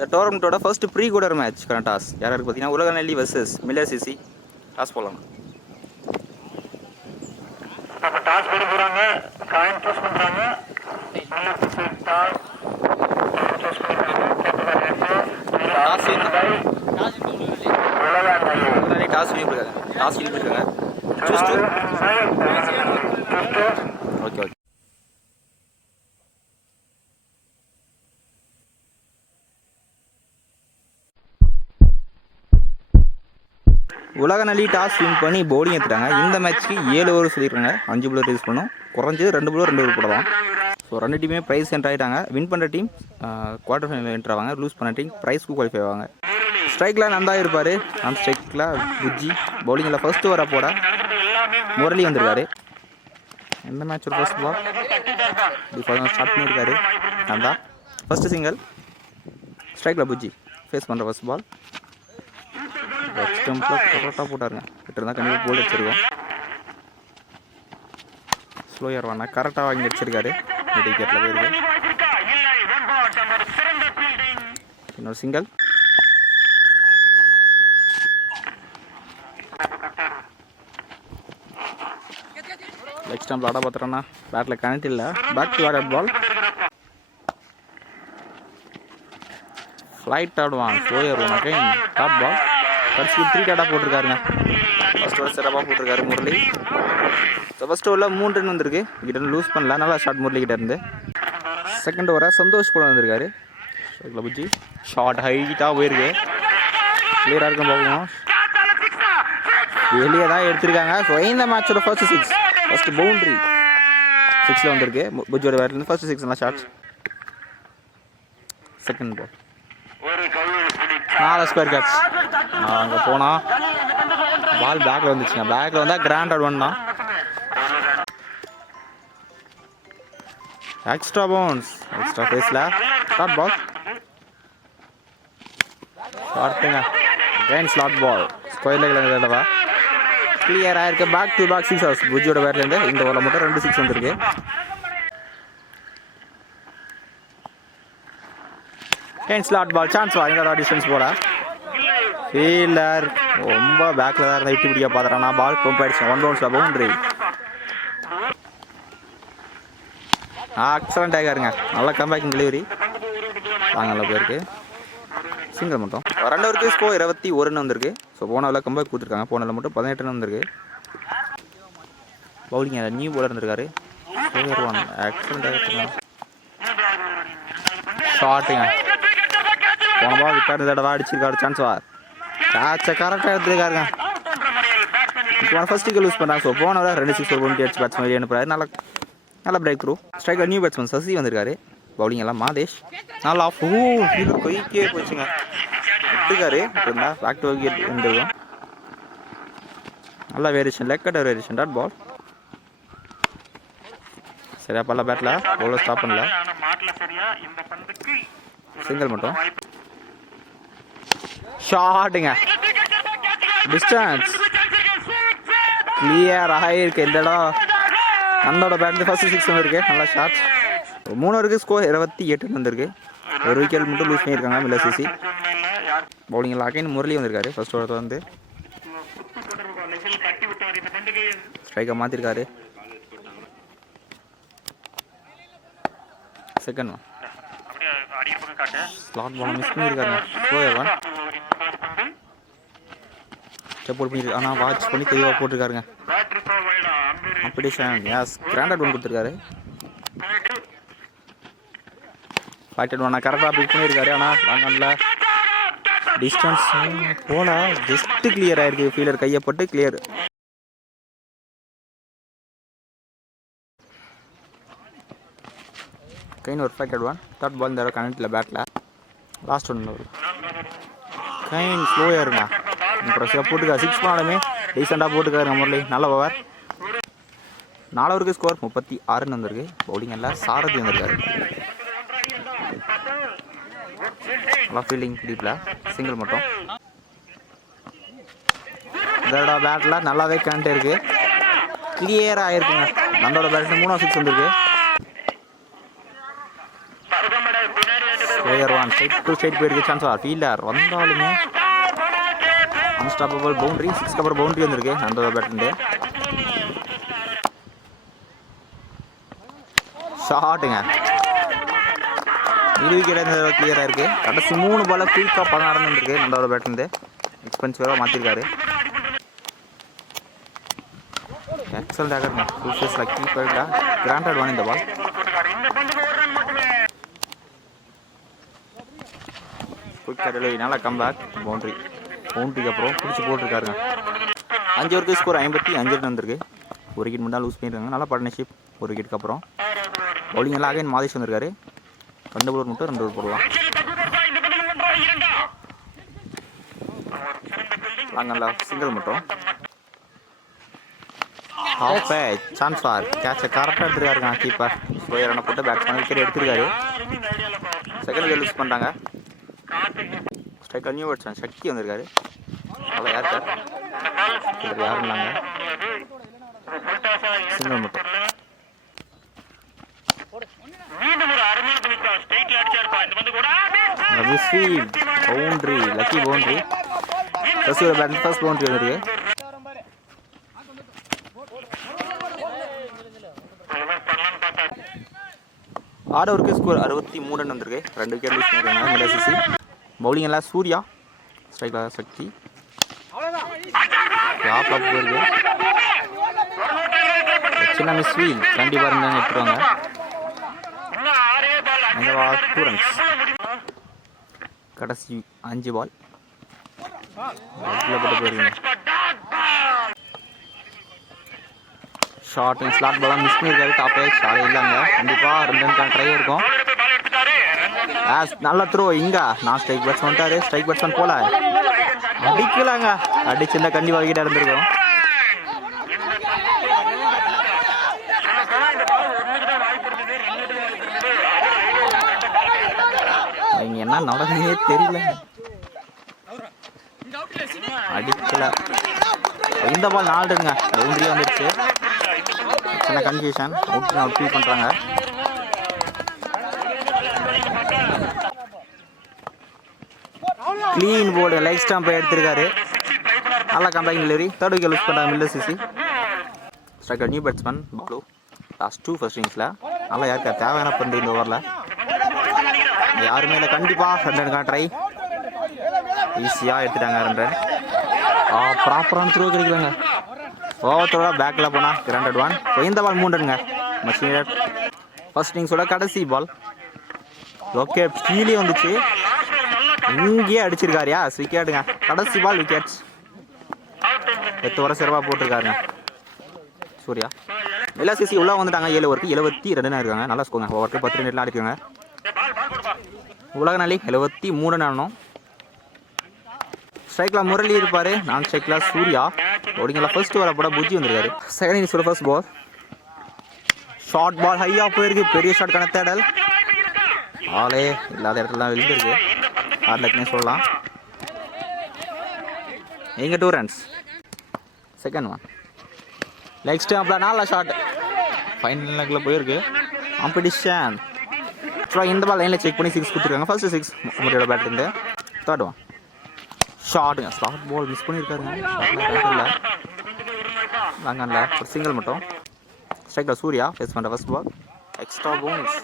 இந்த டோர்னமெண்ட்டோட first pre quarter match toss யாராருக்கு பார்த்தீங்கன்னா Ulaganelli versus Miller CC. Toss போடலாம். டாஸ் போட போகிறாங்க. காயின் சூஸ் பண்ணுறாங்க. டாஸ் இருக்காங்க. Okay okay. Ulaganelli toss win பண்ணி பவுலிங் எடுத்துட்டாங்க. இந்த மேட்ச்க்கு 7 ஓவர் சொல்லியிருக்காங்க. 5 bowler யூஸ் பண்ணோம். குறைஞ்சது 2 bowler 2 over போடலாம். ஸோ 2 டீமே ப்ரைஸ் என்ட்ரு ஆகிட்டாங்க. வின் பண்ணுற டீம் குவார்டர் ஃபைனல் என்ட்ரு ஆவாங்க. லூஸ் பண்ண டீம் ப்ரைஸ்க்கு குவாலிஃபை ஆவாங்க. ஸ்ட்ரைக்கில் நந்தா இருப்பார். அந்த ஸ்ட்ரைக்கில் புஜ்ஜி. பவுலிங்கில் ஃபர்ஸ்ட் ஓவராக போட முரளி வந்திருக்காரு. எந்த மேட்சோட ஃபர்ஸ்ட் பால் ஸ்டார்ட் பண்ணியிருக்காரு நந்தா. First single. ஸ்ட்ரைக்கில் புஜ்ஜி ஃபேஸ் பண்ணுற ஃபர்ஸ்ட் பால் ஸ்டம்பில் கரெக்டாக போட்டாருங்க. கிட்ட இருந்தால் கண்டிப்பாக போல் அடிச்சிருக்கோம். ஸ்லோயர் வாங்க கரெக்டாக வாங்கி அடிச்சிருக்காரு. விக்கெட்டில் போயிருக்கு. இன்னொரு சிங்கிள். லெக் ஸ்டம்பில் ஆட பார்த்துறோன்னா பேட்டில் கனெக்ட் இல்லை. Back to back ball. Flight ஆடுவான். ஸ்லோயர் உனக்கு டாப் பால். ஃபர்ஸ்ட் 3 டாட்டாக போட்டிருக்காருங்க. ஃபர்ஸ்ட் ஓவர் சிறப்பாக போட்டிருக்காரு முரளி. ஸோ ஃபர்ஸ்ட் ஓவரில் 3 ரன் வந்திருக்கு. கிட்ட லூஸ் பண்ணல. நல்லா ஷார்ட் முரளி கிட்ட இருந்து. செகண்ட் ஓவராக சந்தோஷ் கூட வந்திருக்காரு. புஜ்ஜி ஷார்ட் ஹைட்டாக போயிருக்கு. கிளியராக இருக்கும் பார்க்கணும். வெளியே தான் எடுத்திருக்காங்க. ஸோ இந்த மேட்சோட ஃபர்ஸ்ட் 6 ஃபர்ஸ்ட் பவுண்ட்ரி 6ல் வந்திருக்கு. புஜ்ஜியோட பேட்லேருந்து ஃபர்ஸ்ட் 6 நல்லா shots. Second ball 4 square catch. அங்கே போனால் பால் பேக்கில் வந்துச்சுங்க. பேக்கில் வந்தால் கிராண்ட் அவுட் தான். எக்ஸ்ட்ரா பவுன்ஸ் எக்ஸ்ட்ரா ஃபேஸில் ஷார்ட் பால். ஷார்ட்டுங்க அகைன் ஸ்லாட் பால். ஸ்கொயர் லெக்கில் தடவை கிளியராக இருக்கு. பேக் டு பேக் 6 ஹவர்ஸ் புஜ்ஜியோட பேட்லேருந்து. இந்த ஓவரில் மட்டும் 2 6 வந்திருக்கு. ஸ்லாட் பால் சான்ஸ் வாங்க டிஸ்டன்ஸ் போல. ஃபீல்டர் ரொம்ப பேக்கில் தான் இருந்தால் இட்டு பிடிக்க பார்த்துறான். பால் பம்ப் ஆயிடுச்சு. 1 பவுன்ஸில் பவுண்ட்ரி. எக்ஸலண்ட் ஆகாருங்க. நல்லா கம்பேக்கிங் டெலிவரி. நல்லா போயிருக்கு. சிங்கிள் மட்டும் 2 ஓவருக்கு ஸ்கோர் 21 வந்திருக்கு. ஸோ போனவில் கம்பேக் கொடுத்துருக்காங்க. போனவில் மட்டும் 18 வந்திருக்கு. பவுலிங் நியூ பவுலர் இருந்திருக்காரு. எக்ஸலண்ட் ஆகிடுச்சுங்க. ஷார்ட்டுங்க போனபா விட்டாரு. தடவை அடிச்சிருக்காரு. சான்ஸ் வார் கேட்சை கரெக்டாக எடுத்துருக்காருங்க. இப்போ ஃபர்ஸ்ட் விக்கெட் லூஸ் பண்ணாங்க. ஸோ போனவரை 2 6 ஒரு 1 அடிச்சு பேட்ஸ்மேன் அனுப்புறாரு. நல்லா break through. Striker new batsman Sasi வந்திருக்காரு. பவுலிங் எல்லாம் மாதேஷ் நல்லா ஆஃப். ஃபீல்டர் கொய்க்கே போச்சுங்க. எடுத்துக்காரு. பேக் டு விக்கெட் இருந்திருக்கும். நல்லா variation leg cutter variation dot ball. சரியா பல்ல பேட்டில் பவுலர் ஸ்டாப் பண்ணல. சிங்கிள் மட்டும். ஷார்ட்டுங்க டிஸ்டன்ஸ் கிளியர் ஆகிருக்கு. இந்த இடம் நம்மளோட பேட்லேருந்து ஃபர்ஸ்ட் 6 வந்திருக்கு. நல்லா ஷார்ட்ஸ். 3 ஓவருக்கு ஸ்கோர் 28 வந்திருக்கு. ஒரு விக்கெட் மட்டும் லூஸ் பண்ணியிருக்காங்க மில்லர் சிசி. பவுலிங்கில் அகைன் முரளி வந்திருக்காரு. ஃபர்ஸ்ட் ஓவர் வந்து ஸ்ட்ரைக்கை மாற்றிருக்காரு. Second one slot ball miss பண்ணியிருக்காருங்க. ஸ்லோயர் ஒன் சப்போர்ட் பண்ணியிருக்கு. ஆனால் வாட்ச் பண்ணி தெளிவாக போட்டிருக்காருங்க. காம்படிஷன் யாஸ் கிராண்டட் ஒன் கொடுத்துருக்காரு. ஃபேக்டட் ஒன் கரெக்டாக பிக் பண்ணியிருக்காரு. ஆனால் லாங் டிஸ்டன்ஸ் போனால் ஜஸ்ட் கிளியர் ஆகிருக்கு. ஃபீல்டர் கையப்பட்டு கிளியர். கைன் ஒரு ஃபேக்டட் ஒன். தேர்ட் பால் இந்த கனெக்டில் பேட்டில் லாஸ்ட் ஒன் கைன் ஸ்லோயருங்க. இம்ப்ரெஸ்ஸாக போட்டுக்காரு. 6 பண்ணாலுமே டீசெண்டாக போட்டுக்காருங்க முரளி. நல்ல ஓவர். 4 ஓவருக்கு ஸ்கோர் 36 வந்திருக்கு. பவுலிங் எல்லாம் சாரதி வந்திருக்காரு. நல்லா ஃபீல்டிங் டீப்பில். சிங்கிள் மட்டும். இதோட பேட்டில் நல்லாவே கனெக்ட் இருக்குது. கிளியராக ஆகிருக்குங்க. நம்மளோட பேட்டில் 3 6 வந்திருக்கு. போயிடுவான். ஸ்ட்ரைட் டு ஸ்ட்ரைட் போயிருக்கு. சான்ஸ் ஆர் ஃபீல்டர் வந்தாலுமே அன்ஸ்டாப்பபிள் பவுண்டரி. 6க்கு அப்புறம் பவுண்டரி வந்திருக்கு அந்த பேட்லேருந்து. ஷாட்டுங்க. இது விக்கெட் கிளியராக இருக்குது. கடைசி 3 பால் குயிக்காக 16 வந்துருக்கு நந்தோட பேட்லேருந்து. எக்ஸ்பென்சிவாக மாற்றிருக்காரு. எக்ஸலண்ட் ஆகருங்க. ஃபுல் ஃபேஸில் கீப்பர்டா கிராண்டட் ஒன் இந்த பால். குயிக் டெலிவரி நல்லா கம்பேக். பவுண்டரிக்கு அப்புறம் பிடிச்சி போட்டிருக்காருங்க. 5 ஓவருக்கு ஸ்கோர் 55 ரன் வந்திருக்கு. ஒரு விக்கெட் மட்டும் லூஸ் பண்ணியிருக்காங்க. நல்லா பார்ட்னர்ஷிப். ஒரு விக்கெட்டுக்கு அப்புறம் பவுலிங் எல்லாம் அகைன் மாதேஷ் வந்திருக்காரு. 2 பவுலர் மட்டும் 2 ஓவர் போடலாம். வாங்கல சிங்கிள் மட்டும். ஹாஃப் சான்ஸ் ஃபார் கேட்சை கரெக்டாக எடுத்துருக்காருங்க கீப்பர். ஸ்லோயர் ரன்னை போட்டு பேட்ஸ்மேன் விக்கெட் எடுத்துருக்காரு. செகண்ட் விக்கெட் லூஸ் பண்ணிட்டாங்க. ஸ்ட்ரைக்கர் நியூ பேட்ஸ்மேன் சக்தி வந்திருக்காரு. அவ்வளோ யார் சார் இவர் யாரும் இல்லைங்க. சிங்கிள் மட்டும். Boundary lucky boundary. First boundary வந்திருக்கு. ஆடவருக்கு ஸ்கோர் 63 ரன் வந்திருக்கு. 2 விக்கெட் லூஸ் பண்ணிருக்காங்க மிலசிசி. பவுலிங் எல்லாம் சூர்யா. ஸ்ட்ரைக்கில் சக்தி டாப் அப் போயிருக்கு. சின்ன மிஸ் வீல் கண்டிப்பாக இருந்தாங்க எடுத்துருவாங்க. இந்த பால் 2 ரன்ஸ். கடைசி 5 பால் போட்டு போயிருக்கீங்க. ஷார்ட் அண்ட் ஸ்லாட் பாலாக மிஸ் பண்ணியிருக்காரு. டாப் ஷாலே இல்லைங்க. கண்டிப்பாக 2 ரன் ட்ரை இருக்கும். நல்ல த்ரோ இங்கே நான் ஸ்ட்ரைக் பேட்ஸ் வந்துட்டாரு. ஸ்ட்ரைக் பேட்ஸ்மேன் போல அடிக்கலாங்க. அடிச்சிருந்தா கண்டிப்பாக விக்கெட் இருந்திருக்கும். இங்க என்ன நடந்தே தெரியல. அடிக்கல. இந்த பால் 4 ரன்ங்க. பவுண்டரியா வந்துடுச்சு. சின்ன கன்ஃபியூஷன். அவுட் ஃபீல் பண்றாங்க. கிளீன் போர்டு லைக் ஸ்டாம்பை எடுத்திருக்காரு. நல்லா கம்பேக்கிங் டெலிவரி. 3rd விக்கெட் லூஸ் பண்ணாங்க மில்லசிசி. Striker new batsman Balu. Last 2 first இன்னிங்ஸில் நல்லா யாருக்கா தேவையான பந்து இந்த ஓவரில் யாருமே இல்லை. கண்டிப்பாக 2 ரன் ட்ரை ஈஸியாக எடுத்துட்டாங்க. 2 ரன். ப்ராப்பரான த்ரோ கிடைக்கலங்க. ஓவர் த்ரோவாக பேக்கில் போனால் கிராண்டட் ஒன். இந்த பால் 3 ரன்ங்க. மச்சினர் ஃபர்ஸ்ட் இன்னிங்ஸோட கடைசி பால். ஓகே கீழே வந்துச்சு. இங்கேயே அடிச்சிருக்காருயா விக்கெட்டுங்க. கடைசி பால் விக்கெட்ஸ். 8 ஓவர் சிறப்பாக போட்டிருக்காருங்க சூர்யா. மிலசிசி உள்ளே வந்துட்டாங்க. 7 ஓவருக்கு 72 ரன் இருக்காங்க. நல்லா ஸ்கோருங்க. ஓவருக்கு 10 ரன் அடிக்குங்க. உலக நாளி 73 ரன் ஆடணும். ஸ்ட்ரைக்கில் முரளி இருப்பார். நான் ஸ்ட்ரைக்கில் சூர்யா. ஓடிங்களா ஃபர்ஸ்ட் ஓவரை போட புஜ்ஜி வந்திருக்காரு. செகண்ட் இன்னிங்ஸோட ஃபர்ஸ்ட் பால். ஷார்ட் பால் ஹையாக போயிருக்கு. பெரிய ஷாட்கான தேடல். ஆளே இல்லாத இடத்துல தான் விழுந்துருக்கு. ஹார்ட் லக்னே சொல்லலாம். இங்கே 2 ரன்ஸ். செகண்ட் ஒன் லெக் ஸ்டாம்பில் நல்ல ஷாட். ஃபைனல் லெக்கில் போயிருக்கு. காம்படிஷன். இந்த பால் லைனில் செக் பண்ணி 6 கொடுத்துருக்காங்க. ஃபர்ஸ்ட் 6 முறையோட பேட்லேருந்து. 3rd ஒன் ஷாட்டுங்க. ஸ்லாட் பால் மிஸ் பண்ணியிருக்காருங்க. இல்லை வாங்கல ஒரு சிங்கிள் மட்டும். ஸ்ட்ரைக்கில் சூர்யா ஃபேஸ் பண்ணுற ஃபர்ஸ்ட் பால். Extra bounce.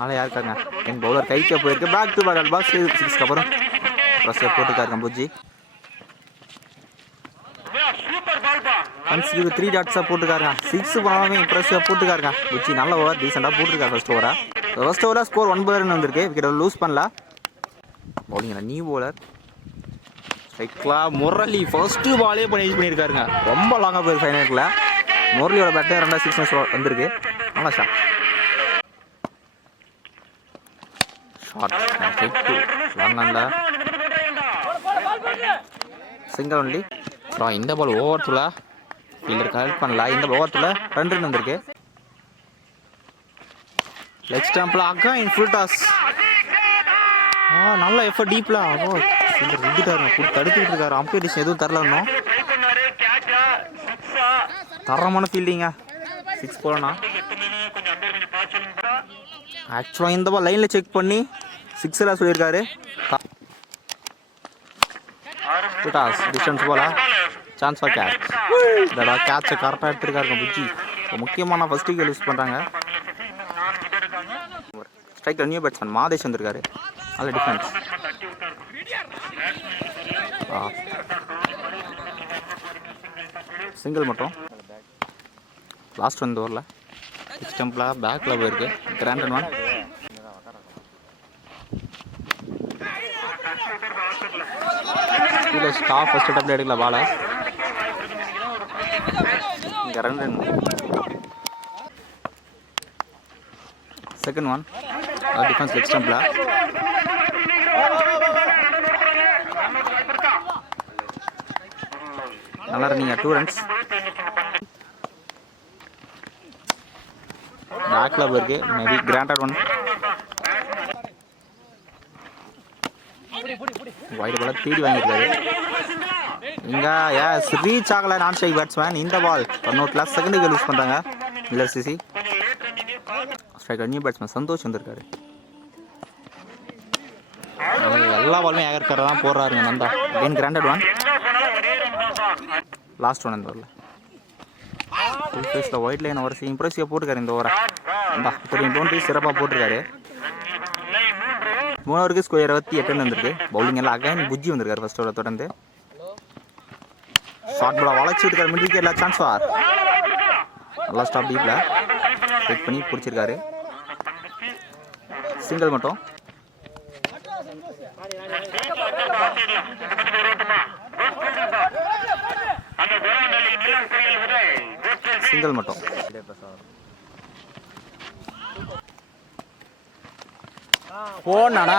ஆனால் யாருக்காங்க என் பவுலர் கைக்க போயிருக்கு. பேக் டு பேக் பால் 6க்கு அப்புறம் ப்ரெஷர் போட்டுருக்காருங்க புஜ்ஜி. 3 டாட்ஸாக போட்டுருக்காருங்க. 6 போனாலுமே இம்ப்ரெசிவாக போட்டுருக்காருங்க புஜ்ஜி. நல்ல ஓவர் டீசெண்டாக போட்டுருக்காரு ஃபர்ஸ்ட் ஓவராக. ஃபர்ஸ்ட் ஓவராக ஸ்கோர் 9 ரன் வந்திருக்கு. விக்கெட் லூஸ் பண்ணல. Bowling new bowler. ஸ்ட்ரைக்கில் முரளி ஃபர்ஸ்ட்டு பாலே பண்ணியிருக்காருங்க. ரொம்ப லாங்காக போயிருக்கு ஃபைனலில். முரளியோட பேட்டே 2 6 வந்திருக்கு. நல்லா ஷாட். Single only. இந்த பால் ஓவர் டூல ஃபீல்டருக்கு ஹெல்ப் பண்ணல. இந்த ஓவர் டூல 2 ரன் வந்திருக்கு. லெக் ஸ்டாம்பில் அகைன் ஃபுல் டாஸ். நல்ல எஃபர்ட் டீப்ல. ஃபீல்டர் இருந்துட்டாருங்க. தடுத்துக்கிட்டு இருக்காரு. அம்பையர் எதுவும் தரல. இன்னும் தரமான ஃபீல்டிங்க. 6 போலனா ஆக்சுவலாக இந்த பால் லைனில் செக் பண்ணி 6 சொல்லியிருக்காரு. டாஸ் டிஸ்டன்ஸ் போல சான்ஸ் ஃபார் கேட்ச். இதோட கேட்சை கரெக்டாக எடுத்துருக்காருங்க புஜ்ஜி. இப்போ முக்கியமான ஃபர்ஸ்ட் விக்கெட் யூஸ் பண்ணுறாங்க. ஸ்ட்ரைக்கில் நியூ பேட்ஸ்மேன் மாதேஷ் வந்திருக்காரு. நல்ல டிஃபென்ஸ். சிங்கிள் மட்டும். லாஸ்ட் வந்து ஓவரில் ஸ்டம்பில் பேக்கில் போயிருக்கு. Grand one. கீழே ஸ்டாப் ஃபர்ஸ்ட் டப்பில் எடுக்கல பாலை. இங்கே 2 run. Second one defence leg ஸ்டம்பில். நல்லா ரன்னிங்க 2 ரன்ஸ். பேக்கில் போயிருக்கு. Maybe granted one. Wide ball தேடி வாங்கியிருக்காரு. இங்கே ரீச் ஆகலை நான் ஸ்ட்ரைக் பேட்ஸ்மேன். இந்த பால் ரன்அவுட்ல செகண்ட் விக்கெட் யூஸ் பண்ணுறாங்க Miller CC. Striker new batsman Santhosh வந்திருக்காரு. எல்லா பாலுமே ஏகர்கரை தான் போடுறாருங்க Nanda. Again granted one. Last one இந்த ஓவரில் ஃபுல் ஃபேஸில் ஒயிட் லைன் ஓவர் இம்ப்ரெசிவாக போட்டிருக்காரு இந்த ஓவரை. நந்தா 13 பவுண்டரி சிறப்பாக போட்டிருக்காரு. 3 ஓவருக்கு ஸ்கோர் 28 வந்திருக்கு. பவுலிங் எல்லாம் அகைன் புஜ்ஜி வந்திருக்காரு ஃபர்ஸ்ட் ஓவரை தொடர்ந்து. ஷார்ட் பாலை வளைச்சி விட்டுருக்காரு. மிட் விக்கெட்ல சான்ஸ் ஃபார். நல்லா ஸ்டாப் டீப்ல வெயிட் பண்ணி பிடிச்சிருக்காரு. சிங்கிள் மட்டும். சிங்கிள் மட்டும். போனாடா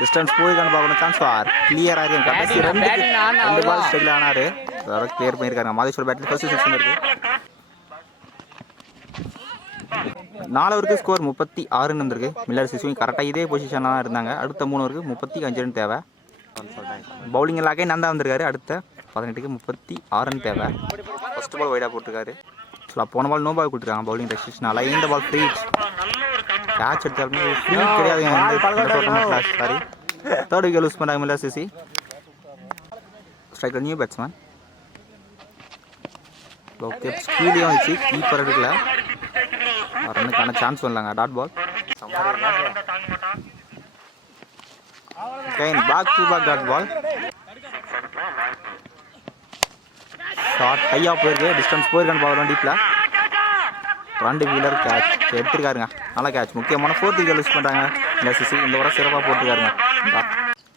டிஸ்டன்ஸ் போயிருக்கான்னு பார்க்கணும். Chance for. கிளியரா இருக்கு. கடைசி 2 பால் ஸ்ட்ரைக்ல ஆனாரு. அதோட கிளியர் பண்ணியிருக்காங்க. மாதேஸ்வர் பேட்டில் ஃபர்ஸ்ட் 6 இருக்கு. 4 ஓவருக்கு ஸ்கோர் 36 வந்திருக்கு. மில்லர் சிசுவும் கரெக்டாக இதே பொசிஷனாக தான் இருந்தாங்க. அடுத்த 3 ஓவருக்கு 35 ரன் தேவை. பவுலிங் எல்லாக்கே நந்தா வந்திருக்காரு. அடுத்த 18க்கு 36 ரன் தேவை. ஃபர்ஸ்ட் பால் வைடாக போட்டிருக்காரு. போன பால் நோ பால் கொடுத்துருக்காங்க பவுலிங் ரெஸ்ட்ரிக்ஷனால. இந்த பால் ஃப்ரீ கேட்ச் எடுத்தாலுமே ஃப்ரீ கிடையாது. சாரி தேர்ட் விக்கெட் லூஸ் பண்ணுறாங்க Miller CC. Striker new batsman. Okay ஸ்கீலையும் வச்சு கீப்பர் எடுக்கல. ரன்னுக்கான சான்ஸ் வரலாங்க. Dot ball. Back to back dot ball. Short ஹையாக போயிருக்கு. டிஸ்டன்ஸ் போயிருக்கான்னு பார்க்குறோம் டீப்பில். 2 வீலர் கேட்ச் எடுத்துருக்காருங்க. நல்லா கேட்ச். முக்கியமான 4th விக்கெட் யூஸ் பண்ணுறாங்க இந்த சிசி. இந்த வர சிறப்பாக போட்டுருக்காருங்க.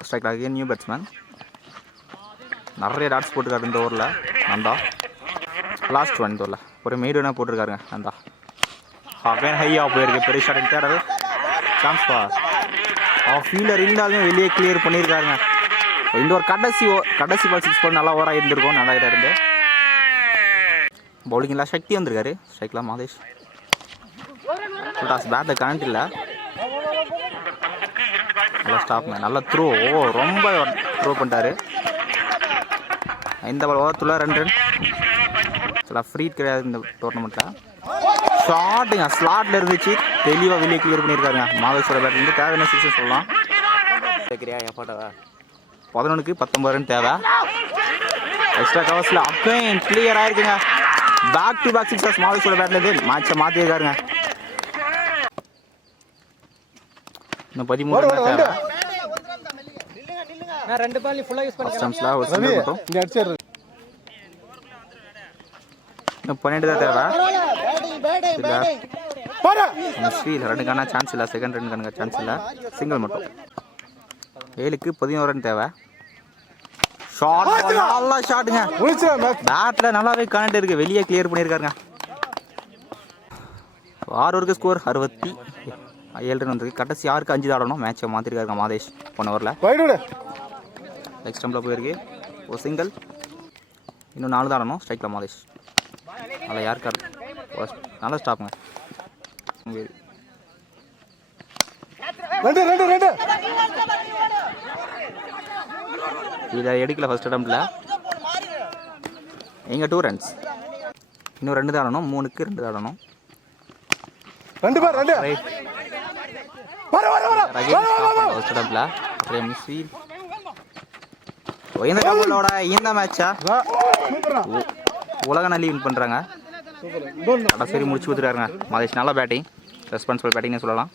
ஸ்ட்ரைக் ஆகிய நியூ பேட்ஸ்மேன். நிறைய டாட்ஸ் போட்டுருக்காரு இந்த ஓவரில் நந்தா. லாஸ்ட் ஒன் இந்த ஓவரில் ஒரு மெய்டனாக போட்டிருக்காருங்க நந்தா. அகைன் ஹையாக போயிருக்கு. பெரிய ஷாட் தேடல் சான்ஸ் ஃபார். ஃபீல்டர் இருந்தாலும் வெளியே கிளியர் பண்ணியிருக்காருங்க. இந்த ஒரு கடைசி பால் 6 பால் நல்லா ஓவராக இருந்திருக்கும். நல்லா இருந்து பவுலிங்லாம் சக்தி வந்திருக்காரு. ஸ்ட்ரைக்கில் மாதேஷ். டாஸ் பேட்டில் கரண்ட் இல்லை. நல்லா ஸ்டாப்ங்க. நல்லா த்ரோ. ரொம்ப த்ரோ பண்ணிட்டாரு. இந்த பால் ஓவரத்தில் 2 ரன். ஃப்ரீ கிடையாது இந்த டோர்னமெண்ட்டில். ஷார்ட்டுங்க ஸ்லாட்டில் இருந்துச்சு. தெளிவாக வெளியே கிளியர் பண்ணியிருக்காருங்க மாதேஸ்வர பேட்லேருந்து. தேவையான 6 சொல்லலாம். 11க்கு 19 ரன் தேவை. எக்ஸ்ட்ரா கவர்ஸில் அகைன் கிளியராக இருக்குங்க. பேக் டு பேக் 6 மாதேஸ்வர பேட்லேருந்து மேட்சை மாற்றிருக்காருங்க. இன்னும் 13 ரன் தேவை. இன்னும் 12 தான் தேவை. ரன்னுக்கான சான்ஸ் இல்லை. செகண்ட் ரன்னுக்கான சான்ஸ் இல்லை. சிங்கிள் மட்டும். 7க்கு 11 ரன் தேவை. ஷார்ட் நல்லா ஷாட்டுங்க. பேட்டில் நல்லாவே கனெக்ட் இருக்குது. வெளியே கிளியர் பண்ணியிருக்காருங்க. 6 ஓவருக்கு ஸ்கோர் 67 ரன் வந்திருக்கு. கடைசி 6க்கு 5 தான் ஆடணும். மேட்சை மாற்றிருக்காருங்க மாதேஷ் போன ஓவரில். லெக் ஸ்டம்பில் போயிருக்கு. ஒரு சிங்கிள். இன்னும் 4 தான் ஆடணும். ஸ்ட்ரைக்கில் மாதேஷ். நல்லா யாருக்காரு நல்லா ஸ்டாப்புங்க. இதை எடுக்கல ஃபர்ஸ்ட் அட்டம்ப்ட்ல. எங்க 2 ரன்ஸ். இன்னும் 2 தான் ஆடணும். 3க்கு 2 தான் ஆடணும். இந்த கப்பலோட இந்த மேட்சா உலக நல்லி வின் பண்ணுறாங்க. கடைசி முடிச்சு கொடுத்துருக்காருங்க. மகேஷ் நல்லா பேட்டிங், ரெஸ்பான்சிபிள் பேட்டிங்னு சொல்லலாம்.